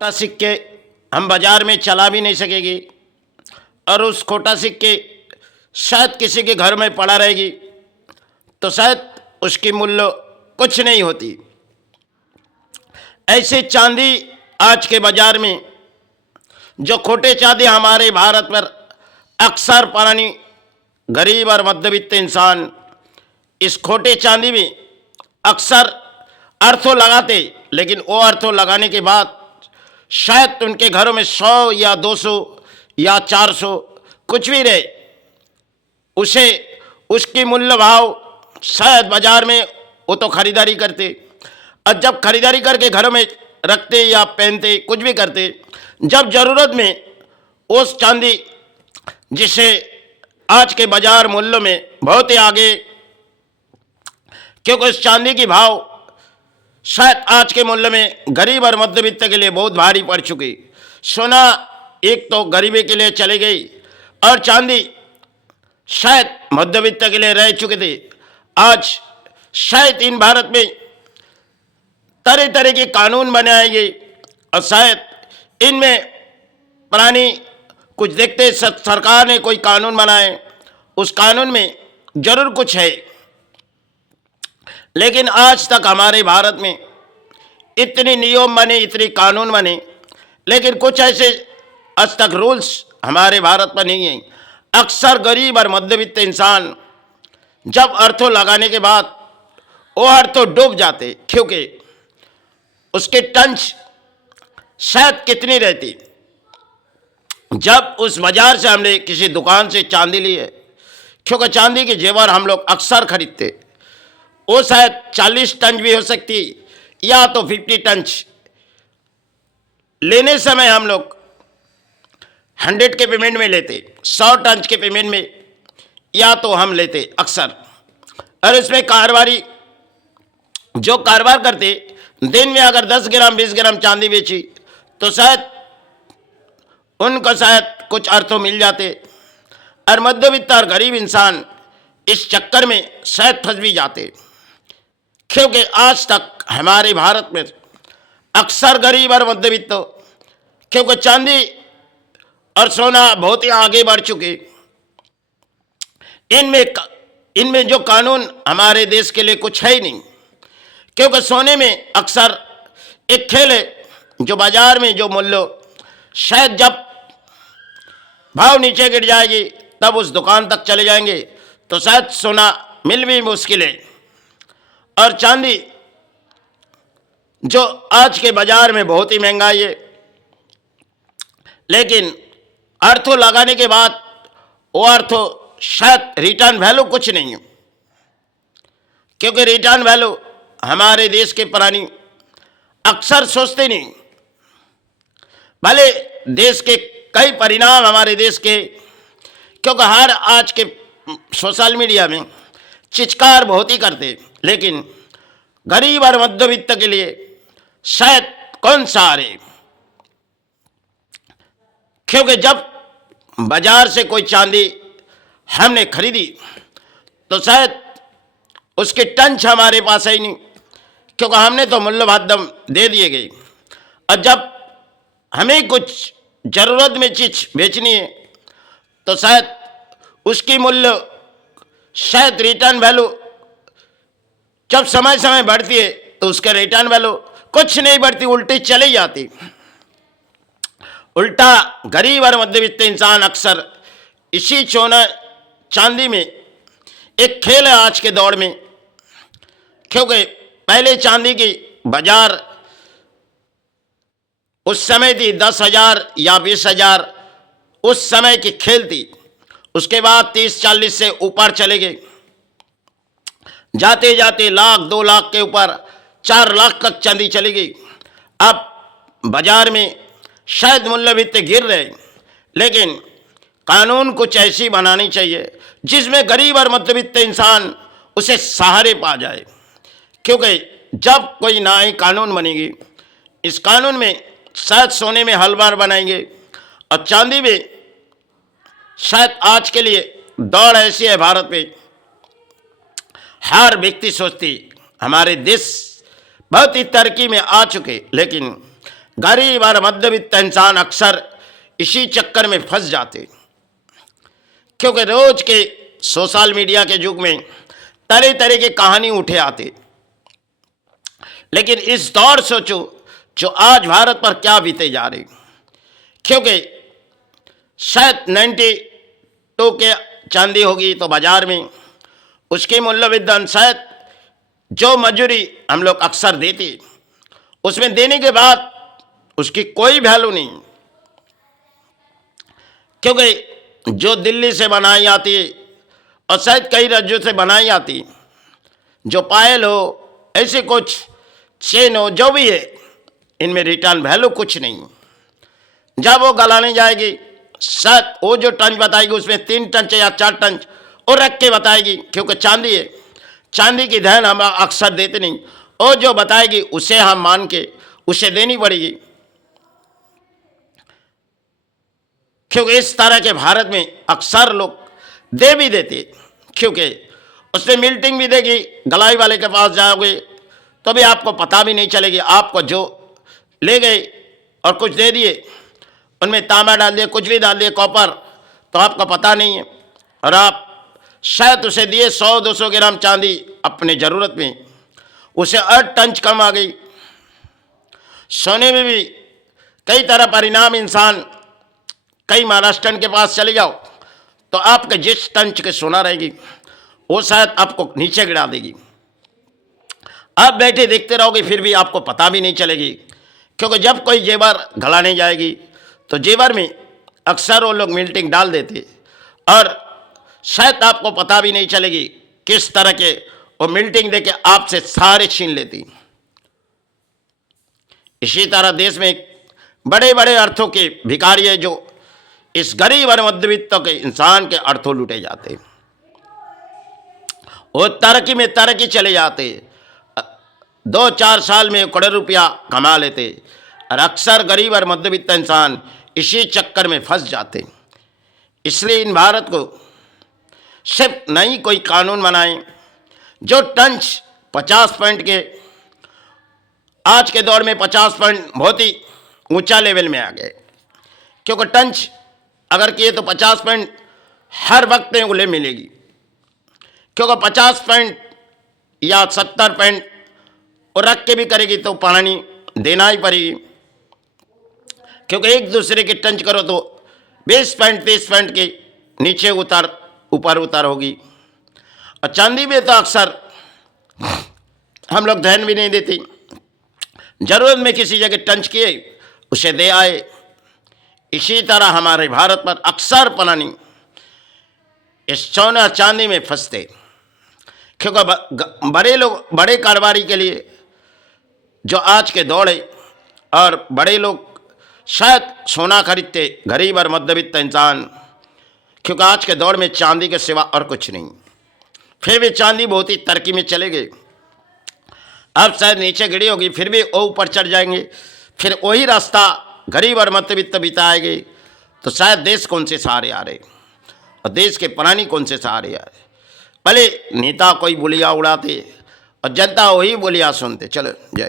खोटा सिक्के हम बाजार में चला भी नहीं सकेगी और उस खोटा सिक्के शायद किसी के घर में पड़ा रहेगी तो शायद उसकी मूल्य कुछ नहीं होती। ऐसे चांदी आज के बाजार में जो खोटे चांदी हमारे भारत पर अक्सर पुरानी गरीब और मध्यवित्त इंसान इस खोटे चांदी में अक्सर अर्थों लगाते, लेकिन वो अर्थों लगाने के बाद शायद उनके घरों में 100 या 200 या 400 कुछ भी रहे, उसे उसकी मूल्य भाव शायद बाजार में वो तो खरीदारी करते और जब खरीदारी करके घरों में रखते या पहनते कुछ भी करते, जब ज़रूरत में उस चांदी जिसे आज के बाजार मूल्य में बहुत ही आगे, क्योंकि उस चांदी की भाव शायद आज के मूल्य में गरीब और मध्यवित्त के लिए बहुत भारी पड़ चुकी। सोना एक तो गरीबी के लिए चली गई और चांदी शायद मध्यवित्त के लिए रह चुके थे। आज शायद इन भारत में तरह तरह के कानून बनाएंगे और शायद इनमें पुरानी कुछ देखते सरकार ने कोई कानून बनाए, उस कानून में जरूर कुछ है, लेकिन आज तक हमारे भारत में इतने नियम बने, इतने कानून बने, लेकिन कुछ ऐसे आज तक रूल्स हमारे भारत में नहीं हैं। अक्सर गरीब और मध्यवित्त इंसान जब अर्थों लगाने के बाद वो अर्थों डूब जाते, क्योंकि उसके टंच शायद कितनी रहती। जब उस बाजार से हमने किसी दुकान से चांदी ली है, क्योंकि चांदी के जेवर हम लोग अक्सर खरीदते, वो शायद 40 टन भी हो सकती या तो 50 टन। लेने समय हम लोग 100 के पेमेंट में लेते, 100 टन के पेमेंट में या तो हम लेते अक्सर। और इसमें कारोबारी जो कारोबार करते, दिन में अगर 10 ग्राम 20 ग्राम चांदी बेची तो शायद उनको शायद कुछ अर्थों मिल जाते, और मध्यवित्त और गरीब इंसान इस चक्कर में शायद फंस भी जाते, क्योंकि आज तक हमारे भारत में अक्सर गरीब और मध्यवित्त, क्योंकि चांदी और सोना बहुत ही आगे बढ़ चुके, इनमें जो कानून हमारे देश के लिए कुछ है ही नहीं। क्योंकि सोने में अक्सर एक खेल है, जो बाजार में जो मूल्य शायद जब भाव नीचे गिर जाएगी तब उस दुकान तक चले जाएंगे तो शायद सोना मिल भी मुश्किल है। और चांदी जो आज के बाजार में बहुत ही महंगाई है, लेकिन अर्थों लगाने के बाद वो अर्थों शायद रिटर्न वैल्यू कुछ नहीं है, क्योंकि रिटर्न वैल्यू हमारे देश के प्राणी अक्सर सोचते नहीं। भले देश के कई परिणाम हमारे देश के, क्योंकि हर आज के सोशल मीडिया में चित्कार बहुत ही करते, लेकिन गरीब और मध्यवित्त के लिए शायद कौन सा आ रहे। क्योंकि जब बाजार से कोई चांदी हमने खरीदी तो शायद उसके टंच हमारे पास है ही नहीं, क्योंकि हमने तो मूल्य भादम दे दिए गए। और जब हमें कुछ ज़रूरत में चीज़ बेचनी है तो शायद उसकी मूल्य शायद रिटर्न वैल्यू जब समय समय बढ़ती है तो उसका रिटर्न वैल्यू कुछ नहीं बढ़ती, उल्टी चली जाती। उल्टा गरीब और मध्यवित्त इंसान अक्सर इसी सोना चांदी में एक खेल है आज के दौर में, क्योंकि पहले चांदी की बाजार उस समय थी 10,000 या 20,000, उस समय की खेल थी। उसके बाद 30-40 से ऊपर चले गए, जाते जाते लाख 2 लाख के ऊपर 4 लाख तक चांदी चली गई। अब बाजार में शायद मूल्य भी गिर रहे, लेकिन कानून कुछ ऐसी बनानी चाहिए जिसमें गरीब और मध्यवित्त इंसान उसे सहारे पा जाए। क्योंकि जब कोई नई कानून बनेगी, इस कानून में शायद सोने में हलमार बनाएंगे और चांदी में शायद आज के लिए दौड़ ऐसी है भारत में, हर व्यक्ति सोचती हमारे देश बहुत ही तरक्की में आ चुके, लेकिन गरीब और मध्यवित्त इंसान अक्सर इसी चक्कर में फंस जाते, क्योंकि रोज के सोशल मीडिया के युग में तरह तरह की कहानी उठे आते। लेकिन इस दौर सोचो जो आज भारत पर क्या बीते जा रही, क्योंकि शायद 92 के चांदी होगी तो बाजार में उसकी मूल्य विधान शायद जो मजूरी हम लोग अक्सर देते, उसमें देने के बाद उसकी कोई वैल्यू नहीं, क्योंकि जो दिल्ली से बनाई आती और शायद कई राज्यों से बनाई आती, जो पायल हो, ऐसे कुछ चेन हो, जो भी है, इनमें रिटर्न वैल्यू कुछ नहीं। जब वो गलाने जाएगी शायद वो जो टंच बताएगी उसमें 3 टंच या 4 टंच और रख के बताएगी, क्योंकि चांदी है, चांदी की धन हम अक्सर देते नहीं, और जो बताएगी उसे हम मान के उसे देनी पड़ेगी। क्योंकि इस तरह के भारत में अक्सर लोग दे भी देते, क्योंकि उसमें मिल्टिंग भी देगी। गलाई वाले के पास जाओगे तो भी आपको पता भी नहीं चलेगी, आपको जो ले गए और कुछ दे दिए, उनमें तांबा डाल दिए, कुछ भी डाल दिए, कॉपर, तो आपको पता नहीं है, और आप शायद उसे दिए 100-200 ग्राम चांदी अपने ज़रूरत में, उसे 8 टंच कम आ गई। सोने में भी कई तरह परिणाम, इंसान कई महाराष्ट्रन के पास चले जाओ तो आपके जिस टंच के सोना रहेगी वो शायद आपको नीचे गिरा देगी। आप बैठे देखते रहोगे फिर भी आपको पता भी नहीं चलेगी, क्योंकि जब कोई जेवर गलाने जाएगी तो जेवर में अक्सर वो लोग मिल्टिंग डाल देते, और शायद आपको पता भी नहीं चलेगी किस तरह के वो मिल्टिंग देके आपसे सारे छीन लेती। इसी तरह देश में बड़े बड़े अर्थों के भिखारी है, जो इस गरीब और मध्यवित्त के इंसान के अर्थों लूटे जाते, वो तरक्की में तरक्की चले जाते, 2-4 साल में करोड़ रुपया कमा लेते, और अक्सर गरीब और मध्यवित्त इंसान इसी चक्कर में फंस जाते। इसलिए इन भारत को सिर्फ नई कोई कानून बनाए जो टंच 50 पॉइंट के, आज के दौर में 50 पॉइंट बहुत ही ऊंचा लेवल में आ गए, क्योंकि टंच अगर किए तो 50 पॉइंट हर वक्त में उन्हें मिलेगी, क्योंकि 50 पॉइंट या 70 पॉइंट और रख के भी करेगी तो पानी देना ही पड़ेगी, क्योंकि एक दूसरे के टंच करो तो 20 पॉइंट 30 पॉइंट के नीचे ऊपर उतार होगी। और चांदी में तो अक्सर हम लोग ध्यान भी नहीं देते, जरूरत में किसी जगह टंच किए उसे दे आए। इसी तरह हमारे भारत पर अक्सर पनानी इस सोना चांदी में फंसते, क्योंकि बड़े लोग, बड़े कारोबारी के लिए जो आज के दौड़ है, और बड़े लोग शायद सोना खरीदते, गरीब और मध्यवित्त इंसान, क्योंकि आज के दौर में चांदी के सिवा और कुछ नहीं। फिर भी चांदी बहुत ही तरक्की में चले गए, अब शायद नीचे गिरी होगी, फिर भी वो ऊपर चढ़ जाएंगे, फिर वही रास्ता गरीब और मध्यवित्त बिताएंगे, तो शायद देश कौन से सहारे आ रहे, और देश के प्राणी कौन से सहारे आ रहे। भले नेता कोई बोलियाँ उड़ाते और जनता वही बोलियाँ सुनते। चलो, जय।